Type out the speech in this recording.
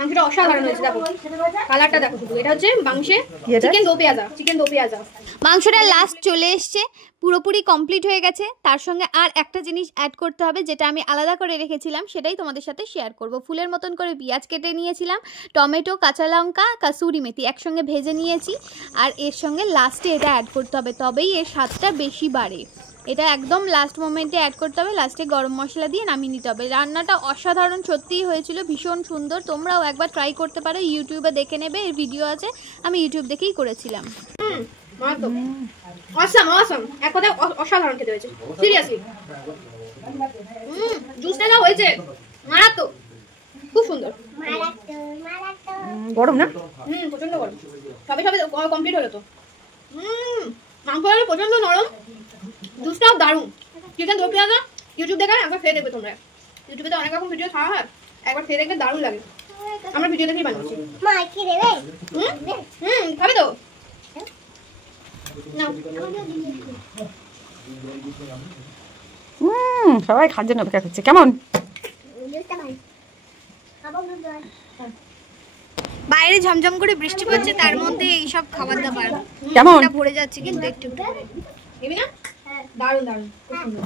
মাংসটা অসাধারণ হয়েছে, দেখো কালারটা দেখো শুধু। এটা হচ্ছে মাংসে চিকেন দো পেঁয়াজা, চিকেন দো পেঁয়াজা। মাংসটা লাস্ট চলে এসছে, পুরোপুরি কমপ্লিট হয়ে গেছে। তার সঙ্গে আর একটা জিনিস অ্যাড করতে হবে, যেটা আমি আলাদা করে রেখেছিলাম, সেটাই তোমাদের সাথে শেয়ার করব। ফুলের মতন করে পেঁয়াজ কেটে নিয়েছিলাম, টমেটো, কাঁচা লঙ্কা, কাসুরি মেথি একসঙ্গে ভেজে নিয়েছি। আর এর সঙ্গে লাস্টে এটা অ্যাড করতে হবে, তবেই এর স্বাদটা বেশি বাড়ে। এটা একদম লাস্ট মোমেন্টে অ্যাড করতে হবে, লাস্টে গরম মশলা দিয়ে নামিয়ে নিতে হবে। রান্নাটা অসাধারণ সত্যিই হয়েছিল, ভীষণ সুন্দর। তোমরাও একবার ট্রাই করতে পারো, ইউটিউবে দেখে নেবে, এর ভিডিও আছে, আমি ইউটিউব দেখেই করেছিলাম। অসাম অসাম, এক কথায় অসাধারণ খেতে হয়েছে, সিরিয়াসলি। জুসটা যা হয়েছে মারাত্মক, খুব সুন্দর। গরম না? প্রচন্ড গরম। সবে সবে কমপ্লিট হলো তো। মাংস প্রচন্ড নরম, জুসটাও দারুণ। চিকেন দো পেঁয়াজা ইউটিউব দেখে একবার খেয়ে দেখবে তোমরা। ইউটিউবে তো অনেক রকম ভিডিও খাওয়া হয়, একবার খেয়ে দেখবে, দারুণ লাগে। আমরা ভিডিও দেখেই বানাচ্ছি। মা কি দেবে? খাবে তো? সবাই খাওয়ার জন্য অপেক্ষা করছে। কেমন? বাইরে ঝমঝম করে বৃষ্টি পড়ছে, তার মধ্যে এইসব খাবার দাবার কেমন ভরে যাচ্ছে, কিন্তু একটু দারুণ দারুণ, খুব সুন্দর।